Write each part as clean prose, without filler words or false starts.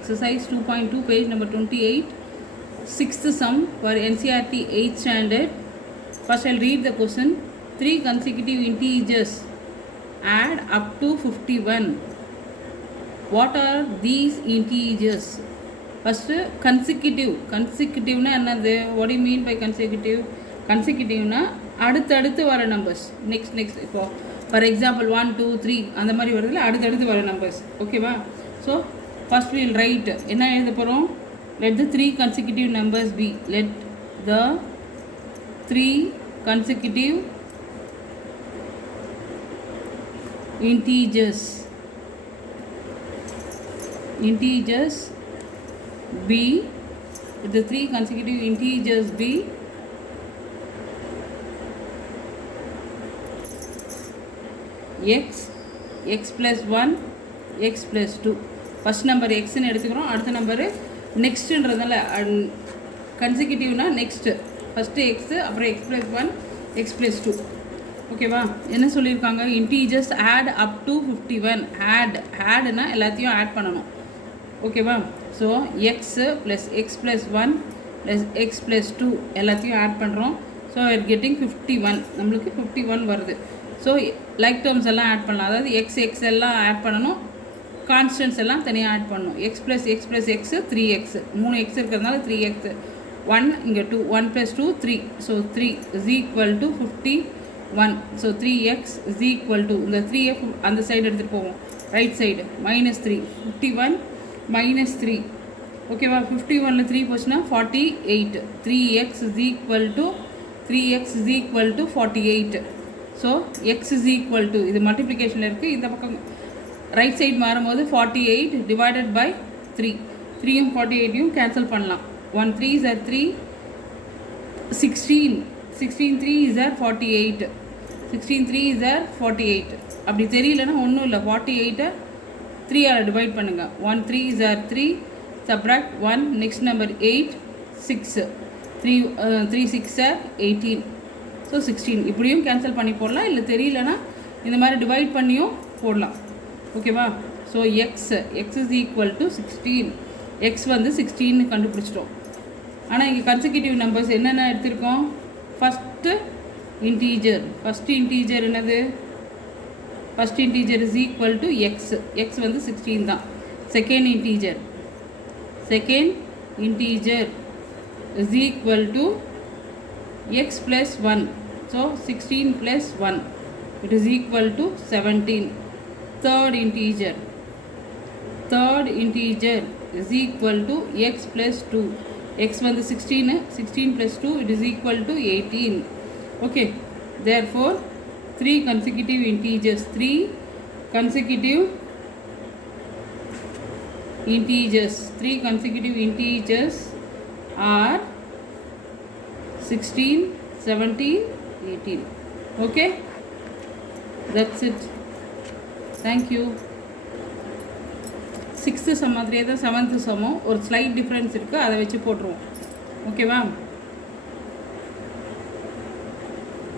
exercise 2.2 page number 28, sixth sum for NCERT 8th standard. First I'll read the question. 3 consecutive integers add up to 51. What are these integers? First consecutive na என்னது? What do you mean by consecutive? Consecutive na அடுத்து வர numbers. Next இப்போ for example 1 2 3 அந்த மாதிரி வரதுல அடுத்து வர numbers. ஓகேவா? So first we'll write என்ன எழுத போறோம்? Let the 3 consecutive numbers be. Let the 3 consecutive integers be. Let the 3 consecutive integers be x plus 1 x plus 2. First number எக்ஸ்ன்னு எடுத்துக்கிறோம். அடுத்த நம்பரு நெக்ஸ்ட்டுன்றதுனால கன்சிக்யூட்டிவ்னா நெக்ஸ்ட்டு ஃபஸ்ட்டு எக்ஸு அப்புறம் x plus 1 x plus 2. ஓகேவா? என்ன சொல்லியிருக்காங்க? Integers add up to 51. ஆட்னா எல்லாத்தையும் add பண்ணணும். ஓகேவா? So x plus x plus 1 plus x plus 2 எல்லாத்தையும் ஆட் பண்ணுறோம். So it getting 51. நம்மளுக்கு 51 வருது. ஸோ லைக் டேர்ம்ஸ் எல்லாம் ஆட் பண்ணலாம். அதாவது எக்ஸ் எல்லாம் ஆட் பண்ணணும், கான்ஸ்டன்ட்ஸ் எல்லாம் தனியாக ஆட் பண்ணணும். X plus x 3x, 3 X இருக்கிறதுனால 3x, 1 இங்கே 2, 1 + 2 3. So 3 is equal to 51. So 3x is equal to இந்த 3 அந்த சைடு எடுத்துகிட்டு போவோம், ரைட் சைடு -3. 51 -3. ஓகேவா? 51ல் 3 போச்சுன்னா 48. 3x is equal to 48. So x is equal to, இது மல்டிப்ளிகேஷனில் இருக்குது, இந்த பக்கம் ரைட் சைடு மாறும்போது 48 டிவைடட் பை 3. 3யும் 48யும் கேன்சல் பண்ணலாம். 1 3s are 3, 16 3 is are 48. 16 3 is are 48. அப்படி தெரியலன்னா ஒன்றும் இல்லை, 48 3ஆல் டிவைட் பண்ணுங்கள். 1 3 is are 3, subtract 1, next number 8, 6, 3 6 are 18. So 16 இப்படியும் கேன்சல் பண்ணி போடலாம், இல்லை தெரியலனா இந்த மாதிரி டிவைட் பண்ணியும் போடலாம். ஓகேவா? So x is equal to 16. X வந்து 16 கண்டுபிடிச்சிட்டோம். ஆனால் இங்கே கன்சிக்யூட்டிவ் நம்பர்ஸ் என்னென்ன எடுத்திருக்கோம்? ஃபஸ்ட்டு இன்டீஜர் என்னது? First integer is equal to X வந்து 16 தான். Second integer is equal to x plus 1. So 16 plus 1, it is equal to 17. Third integer is equal to x plus 2. X வந்து 16 plus 2, it is equal to 18. Okay, therefore 3 consecutive integers are 16, 17, 18. Okay, that's it. Thank you. 6th sum மாதிரியே தான் 7th sum, ஒரு slide difference இருக்குது, அதை வச்சு போட்டுருவோம். ஓகேவா?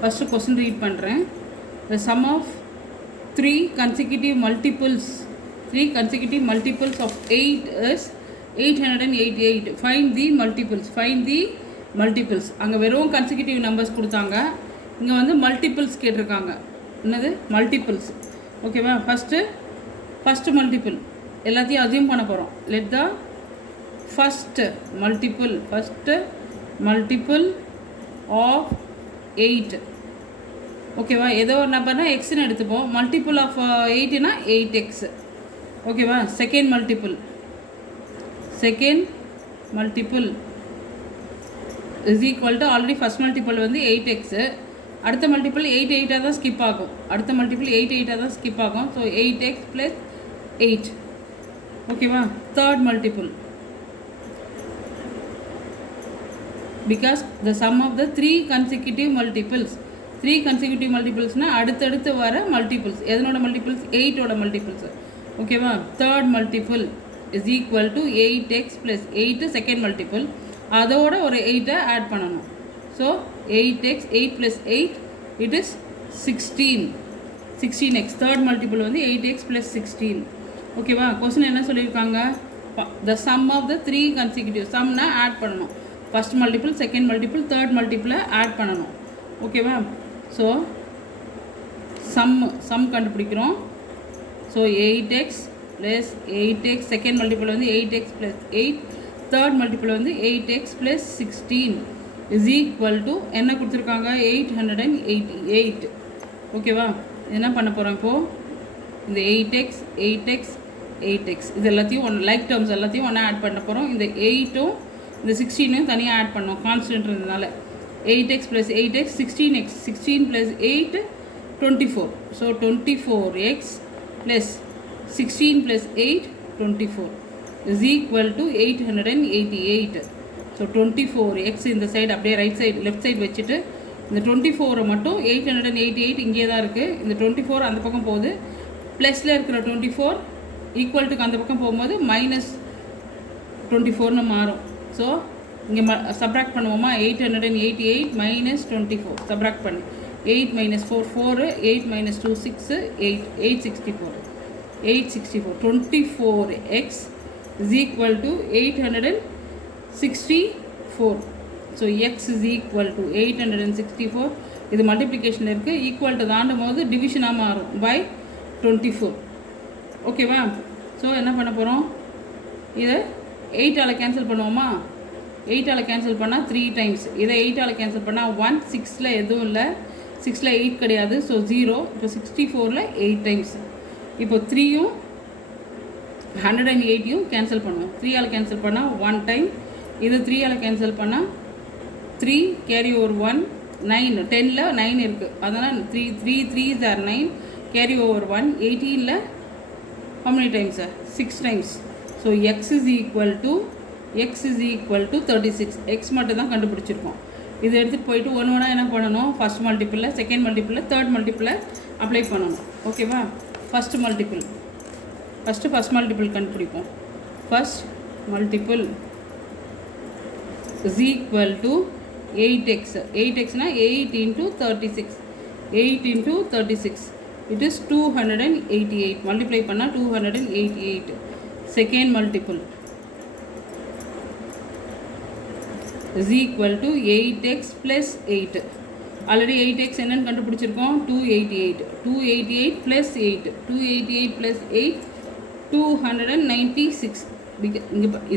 First question read பண்ணுறேன். The sum of 3 consecutive multiples of 8 is 888. Find the multiples. அங்கே வெறும் கன்சிக்யூட்டிவ் நம்பர்ஸ் கொடுத்தாங்க, இங்கே வந்து மல்டிபிள்ஸ் கேட்டிருக்காங்க. என்னது? மல்டிபிள்ஸ். ஓகேவா? ஃபஸ்ட்டு மல்டிபிள் எல்லாத்தையும் அசியூம் பண்ண போகிறோம். Let the first multiple of 8. ஓகேவா? ஏதோ ஒரு நம்பர்னா எக்ஸ்ன்னு எடுத்துப்போம். மல்டிபிள் ஆஃப் 8னா 8x. ஓகேவா? Second multiple is equal to, already first multiple வந்து 8x, அடுத்த மல்டிபிள் 8 தான் ஸ்கிப் ஆகும். So 8x + 8. ஓகேவா? Third multiple, because the sum of the 3 consecutive multiples அடுத்தடுத்து வர மல்டிபிள்ஸ். எதனோட மல்டிபிள்ஸ்? 8ஓட மல்டிபிள்ஸ். ஓகேவா? Third multiple is equal to 8x + 8 second multiple, அதோட ஒரு 8 ஆட் பண்ணணும். So 8x 8 + 8 it is 16x. Third multiple வந்து 8x + 16. ஓகேவா? கொஸ்டின் என்ன சொல்லியிருக்காங்க? the sum of the 3 consecutive sumனா ஆட் பண்ணணும். First multiple, second multiple, third மல்டிபிளை ஆட் பண்ணணும். ஓகேவா? ஸோ சம் கண்டுபிடிக்கிறோம். So 8x plus 8x, second multiple வந்து 8x ப்ளஸ் 8, தேர்ட் மல்டிபிள் வந்து 8x plus 16 is equal to என்ன கொடுத்துருக்காங்க? 888. ஓகேவா? என்ன பண்ண போகிறோம் இப்போது? இந்த 8x 8x 8x இது எல்லாத்தையும் லைக் டேர்ம்ஸ் எல்லாத்தையும் ஒன்றா ஆட் பண்ண போகிறோம். இந்த 8ம் இந்த 16ம் தனியாக ஆட் பண்ணோம் கான்ஸ்டன்ட்ன்றதுனால. 8x plus 8x 16x, 16 plus 8 24. So 24x plus 16 plus 8 24 is equal to 888. So 24x இந்த சைடு அப்படியே ரைட் சைடு லெஃப்ட் சைடு வச்சுட்டு இந்த 24 மட்டும் 888 இங்கே தான் இருக்குது. இந்த 24 அந்த பக்கம் போகுது. ப்ளஸில் இருக்கிற 24 ஈக்குவல்ட்டுக்கு அந்த பக்கம் போகும்போது -24ன்னு மாறும். ஸோ இங்கே சப்ராக்ட் பண்ணுவோமா? 888 மைனஸ் 24 சப்ராக்ட் பண்ணு. 8 minus 4 4, 8 minus 2 6, 8 864. 24x is equal to 864. So x is equal to 864. இது மல்டிப்ளிகேஷனில் இருக்குது. ஈக்குவல் டு தாண்டும் போது டிவிஷனாக மாறும் பை 24. ஓகேவா? ஸோ என்ன பண்ண போகிறோம்? இதை 8ஆல் கேன்சல் பண்ணுவோமா? 8ஆல் கேன்சல் பண்ணால் 3 டைம்ஸ். இதை 8ஆல் கேன்சல் பண்ணால் 1, 6ல் எதுவும் இல்லை, 6ல் 8 கிடையாது. ஸோ 0. இப்போ 64ல் 8 டைம்ஸ். இப்போ 3யும் 108யும் கேன்சல் பண்ணுவோம். 3ஆல் கேன்சல் பண்ணால் 1 டைம். இது 3ஆல் கேன்சல் பண்ணால் 3 கேரி ஓவர் 1 9. 10ல் 9 இருக்குது, அதனால் 3 3s are 9 carry over 1. 18ல் how many times? 6 times. So x is equal to 36. X மட்டும் தான் கண்டுபிடிச்சிருக்கோம். இது எடுத்துகிட்டு போயிட்டு ஒன்று ஒன்றா என்ன பண்ணணும்? ஃபஸ்ட் மல்டிப்பிளில், செகண்ட் மல்டிப்பிளில், தேர்ட் மல்டிப்பிளில் அப்ளை பண்ணணும். ஓகேவா? ஃபஸ்ட் மல்டிப்பிள் கண்டுபிடிப்போம். First multiple is equal to 8x. 8xனா 8 into 36. 8 into 36. It is 288. Multiply பண்ணா 288. Second multiple is equal to 8x plus 8. Already 8x என்னன்னு கண்டுபிடிச்சிருக்கோம்? 288. 288 plus 8. 288 plus 8 296.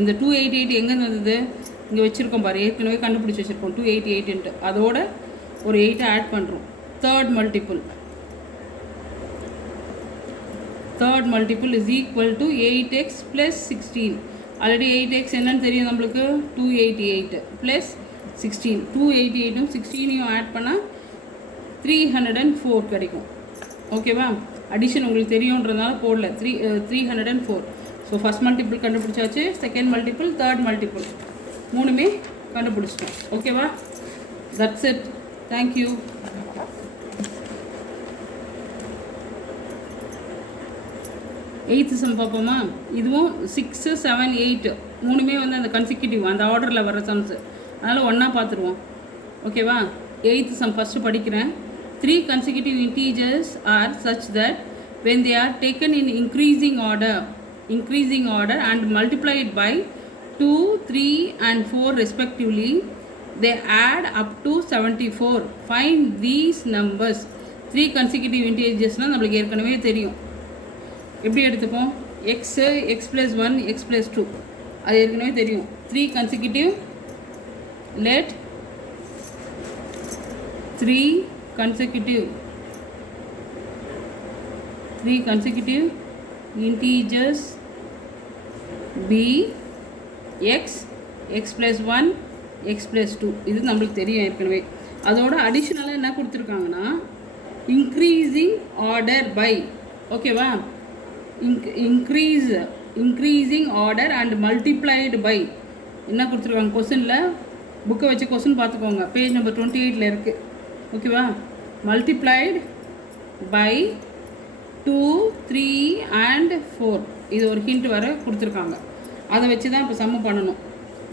இந்த 288 எங்கேருந்து வந்தது? இங்கே வச்சுருக்கோம் பாரு, ஏற்கனவே கண்டுபிடிச்சி வச்சுருக்கோம் 288. அதோட ஒரு 8 ஆட் பண்ணுறோம். Third multiple is equal to 8x plus 16. Already 8x என்னன்னு தெரியும் நம்மளுக்கு? 288 ப்ளஸ் 16. 288ம் 16யும் ஆட் பண்ணால் 304 கிடைக்கும். ஓகேவா? அடிஷன் உங்களுக்கு தெரியுன்றதுனால போடல. 304. ஸோ ஃபஸ்ட் மல்டிபிள் கண்டுபிடிச்சாச்சு, செகண்ட் மல்டிபிள், தேர்ட் மல்டிபிள் மூணுமே கண்டுபிடிச்சிட்டோம். ஓகேவா? That's it. Thank you. Eighth some பார்ப்போமா? இதுவும் 6, 7, 8 மூணுமே வந்து அந்த கன்சிக்யூட்டிவ் அந்த ஆர்டரில் வர சம்ஸு, அதனால் ஒன்றா பார்த்துருவோம். ஓகேவா? எயித்து சம் ஃபஸ்ட்டு படிக்கிறேன். 3 consecutive integers are such that when they are taken in increasing order and multiplied by 2, 3 and 4 respectively, they add up to 74. Find these numbers. 3 consecutive integersனால் நம்மளுக்கு ஏற்கனவே தெரியும். எப்படி எடுத்துப்போம்? x plus 1 x plus 2 அது ஏற்கனவே தெரியும். 3 consecutive, let 3 consecutive integers be x plus 1 x plus 2 இது நம்மளுக்கு தெரியும் ஏற்கனவே. அதோட அடிஷ்னலாக என்ன கொடுத்துருக்காங்கன்னா இன்க்ரீஸிங் ஆர்டர் பை. ஓகேவா? Increasing order and multiplied by என்ன கொடுத்துருக்காங்க? கொஸ்டினில் புக்கை வச்சு கொஸ்டின் பார்த்துக்கோங்க. பேஜ் நம்பர் 28ல் இருக்குது. ஓகேவா? மல்டிப்ளைடு பை 2, 3 and 4 இது ஒரு ஹிண்ட் வர கொடுத்துருக்காங்க. அதை வச்சு தான் இப்போ சம்மு பண்ணணும்.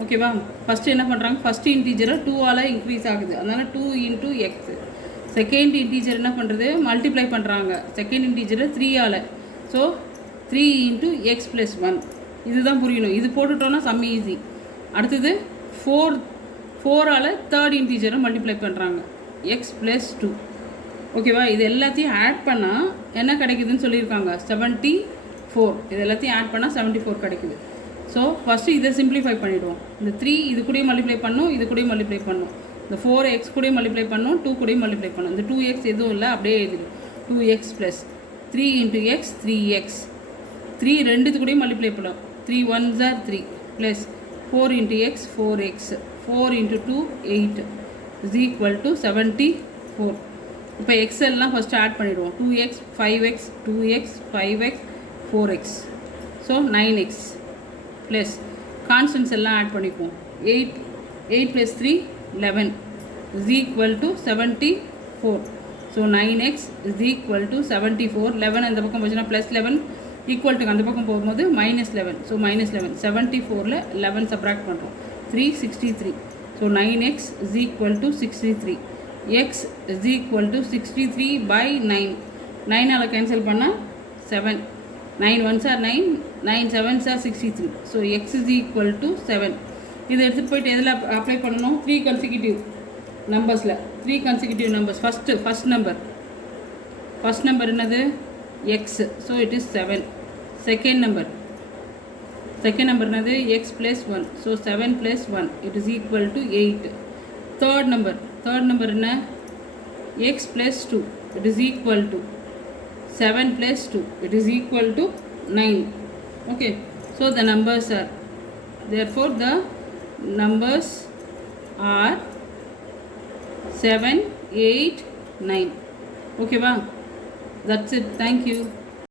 ஓகேவா? ஃபஸ்ட்டு என்ன பண்ணுறாங்க? ஃபஸ்ட்டு இன்டீஜரை 2ஆல் இன்க்ரீஸ் ஆகுது, அதனால் 2 into x. செகண்ட் இன்டீஜர் என்ன பண்ணுறது? மல்டிப்ளை பண்ணுறாங்க செகண்ட் இன்டீஜரை 3ஆல். So 3 into x plus 1. இதுதான் புரியணும். இது போட்டுட்டோன்னா சம் ஈஸி. அடுத்தது 4ஆல் தேர்ட் இன்டீஜரை மல்டிப்ளை பண்ணுறாங்க, எக்ஸ் ப்ளஸ் 2. ஓகேவா? இது எல்லாத்தையும் ஆட் பண்ணால் என்ன கிடைக்குதுன்னு சொல்லியிருக்காங்க, 74. இது எல்லாத்தையும் ஆட் பண்ணால் 74 கிடைக்குது. ஸோ ஃபஸ்ட்டு இதை சிம்பிளிஃபை பண்ணிவிடுவோம். இந்த 3 இது கூட மல்டிப்ளை பண்ணணும், இது கூட மல்டிப்ளை பண்ணணும். இந்த 4x கூட மல்டிப்ளை பண்ணணும், 2 கூட மல்டிப்ளை பண்ணணும். இந்த 2x எதுவும் இல்லை, அப்படியே எழுதிடு. 2x plus 3 into X 3x. 3 ரெண்டுத்து கூட மல்டிப்ளை பண்ணலாம். 3 1s are 3 plus 4 into X 4x. 4 into 2 8 is equal to 74. இப்போ எக்ஸ் எல்லாம் ஃபஸ்ட்டு ஆட் பண்ணிவிடுவோம். 2x 5x 2x 5x 4x. So 9x plus constants எல்லாம் ஆட் பண்ணிக்குவோம். 8 plus 3 11 is equal to 74. So 9x is equal to 74. 11 அந்த பக்கம் போச்சுன்னா plus 11 equal to அந்த பக்கம் போகும்போது -11. ஸோ -11. 74ல் 11 சப்ராக்ட் பண்ணுறோம். 363. So 9x is equal to 63. X is equal to 63/9. 9ஆல் கேன்சல் பண்ணால் 7. 9 1s are 9, 9 7s are 63. So x is equal to 7. இதை எடுத்துகிட்டு போயிட்டு எதில் அப்ளை பண்ணணும், 3 கன்சிக்யூட்டிவ் நம்பர்ஸில். 3 கன்சிக்யூட்டிவ் நம்பர்ஸ். ஃபஸ்ட் நம்பர் என்னது, x. So it is 7. Second number என்னது, x plus 1. So 7 plus 1 it is equal to 8. Third number என்ன, x plus 2 it is equal to 7 plus 2 it is equal to 9. Okay, so the numbers are, therefore the numbers are 7 8 9. Okay, that's it. Thank you.